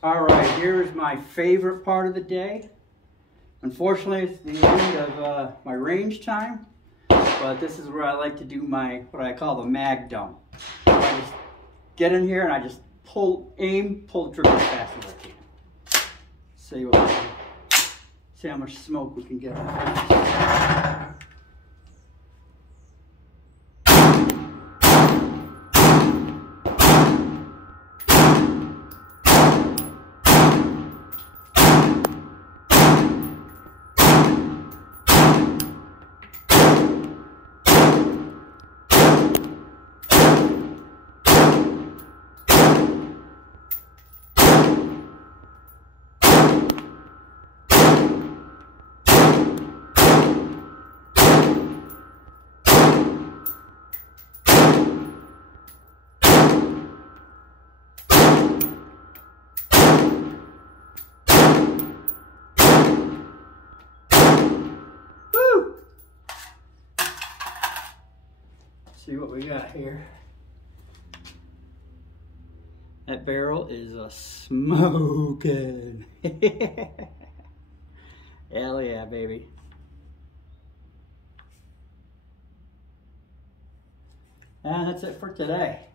All right, here's my favorite part of the day. Unfortunately, it's the end of my range time, but this is where I like to do my, what I call the mag dump. I just get in here and I just pull the trigger as fast as I can. See how much smoke we can get. See what we got here. That barrel is a smoking. Hell yeah, baby. And that's it for today.